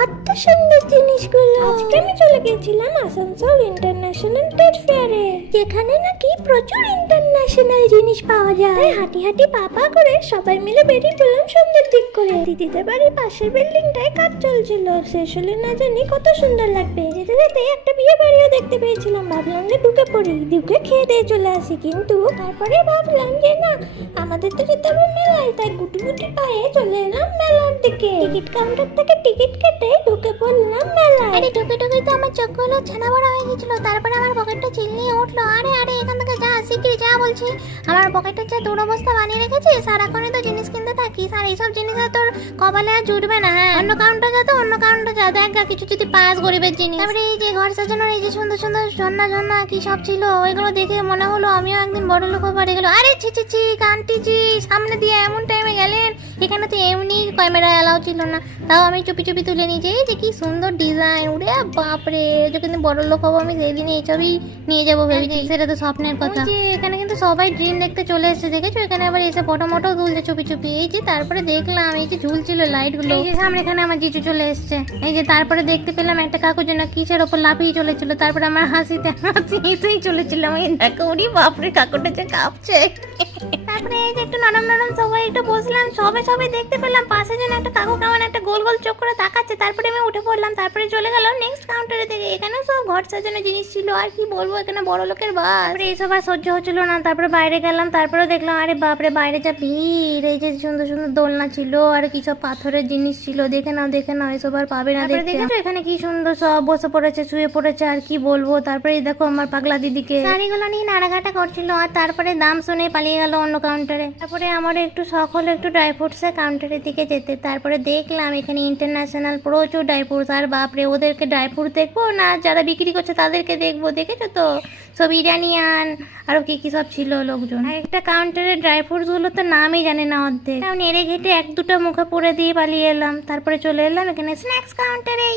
কত সুন্দর জিনিসগুলো। আজকে আমি চলে গেছিলাম আসানসোল ইন্টারন্যাশনাল ট্রেড ফেয়ারে, যেখানে নাকি প্রচুর ইন্টারন্যাশনাল জিনিস পাওয়া যায়। তাই হাঁটি হাঁটি পা করে সবাই মিলে বেরিয়ে পড়লাম সন্ধ্যের দিক করে। দিদিদের বাড়ির পাশের বিল্ডিংটায় কাজ চলছিল, শেষ হলে না জানি কত সুন্দর লাগবে। যেতে যেতে একটা বিয়ে বাড়িও দেখতে পেয়েছিলাম, ভাবলাম যে ঢুকে পড়ি, ঢুকে খেয়ে দিয়ে চলে আসি। কিন্তু তারপরে ভাবলাম যে না, আমাদের তো যেতে হবে মেলায়, তাই গুটি গুটি পায়ে চলে এলাম মেলার দিকে। টিকিট কাউন্টার থেকে টিকিট কেটে ঢুকে পড়লাম মেলায়। আরে ঢুকে ঢুকে তো আমার চোখগুলো ছানা বড় হয়ে গেছিল। তারপরে আমার পকেটটা চিল্লিয়ে উঠলো, আরে আরে এখান থেকে যা, শিগগিরি যা বলছি। আমার পকেটের যে দুরবস্থা বানিয়ে রেখেছি, সারাক্ষণই তো জিনিস কিনতে থাকি, আর এইসব জিনিস তোর কপালে আর জুটবে না। হ্যাঁ, অন্য কাউন্টার যা, তো অন্য কাউন্টার যা, দেখ কিছু যদি পাস গরিবের জিনিস। তারপরে এই যে ঘর সাজানোর এই যে সুন্দর সুন্দর ঝর্ণা ঝর্ণা কি সব ছিল, ওইগুলো দেখে মনে হলো আমিও একদিন বড় লোক হয়ে গেল। আরে ছি ছি ছি, কান্টিজি সামনে দিয়ে এমন টাইমে গেলেন, এখানে তো এমনি ক্যামেরা এলাও ছিল না, তাও আমি চুপি চুপি তুলে নিয়েছি। এই যে কি সুন্দর ডিজাইন, উড়ে বাপরে, যখন বড় লোক হবো আমি সেই দিনে এইসবই নিয়ে যাবো ভেবেছি। সেটা তো স্বপ্নের কথা। এখানে কিন্তু সবাই ড্রিম দেখতে চলে এসেছে, দেখেছো? এখানে আবার এসে ফটো মটো তুলছে চুপি চুপি। এই যে তারপরে দেখলাম এই যে ঝুলছিল লাইট গুলো, এই যে সামনে এখানে আমার জিজু চলে এসছে। এই যে তারপরে দেখতে পেলাম একটা কাকু যেন কিসের ওপর লাফিয়ে চলেছিল, তারপরে আমার হাসিতে হাসি এসেই চলেছিলাম। এই দেখো, উড়ি বাপরে, কাকুটা যে কাঁপছে। তারপরে এই যে একটু নরম নরম সবাই একটু বসলাম, সবে দেখতে পেলাম পাশে যেন একটা কাকু কেমন একটা গোল গোল চোখ করে তাকাচ্ছে। তারপরে আমি উঠে পড়লাম, তারপরে চলে গেলাম নেক্সট কাউন্টারে থেকে। এখানে সব ঘর সাজানো জিনিস ছিল, আর কি বলবো, এখানে বড় লোকের বাস। তারপরে এইসব আর সহ্য হচ্ছিল না, তারপরে বাইরে গেলাম। তারপরে দেখলাম আরে বাপরে, বাইরে যা ভিড়। এই যে সুন্দর সুন্দর দোলনা ছিল, আর কি সব পাথরের জিনিস ছিল, দেখে নাও এসব আর পাবে না দেখতে। দেখেছো এখানে কি সুন্দর সব বসে পড়েছে, শুয়ে পড়েছে, আর কি বলবো। তারপরে দেখো আমার পাগলা দিদিকে শাড়িগুলো নিয়ে নাড়াঘাটা করছিল, আর তারপরে দাম শুনে পালিয়ে গেল অন্য কাউন্টারে। তারপরে আমার একটু শখ হলো একটু ড্রাই ফ্রুটসের কাউন্টারের দিকে যেতে। তারপরে দেখলাম এখানে ইন্টারন্যাশনাল প্রচুর ড্রাই ফ্রুটস, আর বাপরে, ওদেরকে ড্রাই ফ্রুট দেখবো না যারা বিক্রি করছে তাদেরকে দেখবো। দেখেছো তো সব ইরানিয়ান আরো কি কি সব ছিল লোকজন। আর একটা কাউন্টারে ড্রাই ফ্রুটস গুলো তো নামই জানে না অর্ধেক, নেড়ে ঘেটে এক দুটো মুখে পরে দিয়ে পালিয়ে এলাম। তারপরে চলে এলাম এখানে স্ন্যাক্স কাউন্টারে।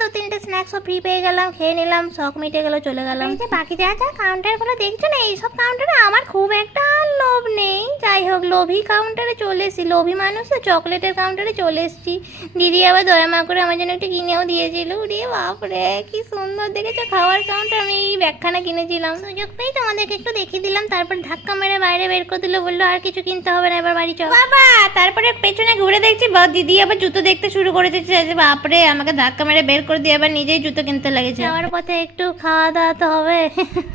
দু তিনটে স্ন্যাক্সও ফ্রি পেয়ে গেলাম, খেয়ে নিলাম, শখ মিটে গেল, চলে গেলাম। বাকি যা যা কাউন্টার গুলো দেখছো না, এইসব কাউন্টারে আমার খুব একটা লোভ নেই। যাই হোক, লোভী কাউন্টারে চলে এসেছি, লোভী মানুষ তো, চকলেটের কাউন্টারে চলে এসেছি। দিদি আবার দয়ামা করে আমার জন্য একটু কিনেও দিয়েছিল। উড়ে বাপরে, কি সুন্দর দেখেছো খাওয়ার কাউন্টার। আমি এই ব্যাগখানা কিনেছিলাম, সুযোগ পেয়ে তোমাদেরকে একটু দেখিয়ে দিলাম। তারপর ধাক্কা মেরে বাইরে বের করে দিল, বললো আর কিছু কিনতে হবে না, এবার বাড়ি চল বাবা। তারপরে পেছনে ঘুরে দেখছি দিদি আবার জুতো দেখতে শুরু করেছে। বাপরে, আমাকে ধাক্কা মেরে বের করে দিয়ে আবার নিজেই জুতো কিনতে লেগেছে। যাওয়ার পথে একটু খাওয়া দাওয়া তো হবে।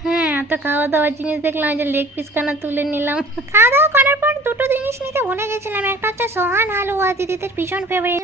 হ্যাঁ, তো খাওয়া দাওয়ার জিনিস দেখলাম, যে লেগ পিস খানা তুলে নিলাম। খাওয়া দাওয়া করার পর দুটো জিনিস নিতে ভুলে গেছিলাম, একটা হচ্ছে সোহান হালুয়া, দিদিদের ভীষণ ফেভারিট।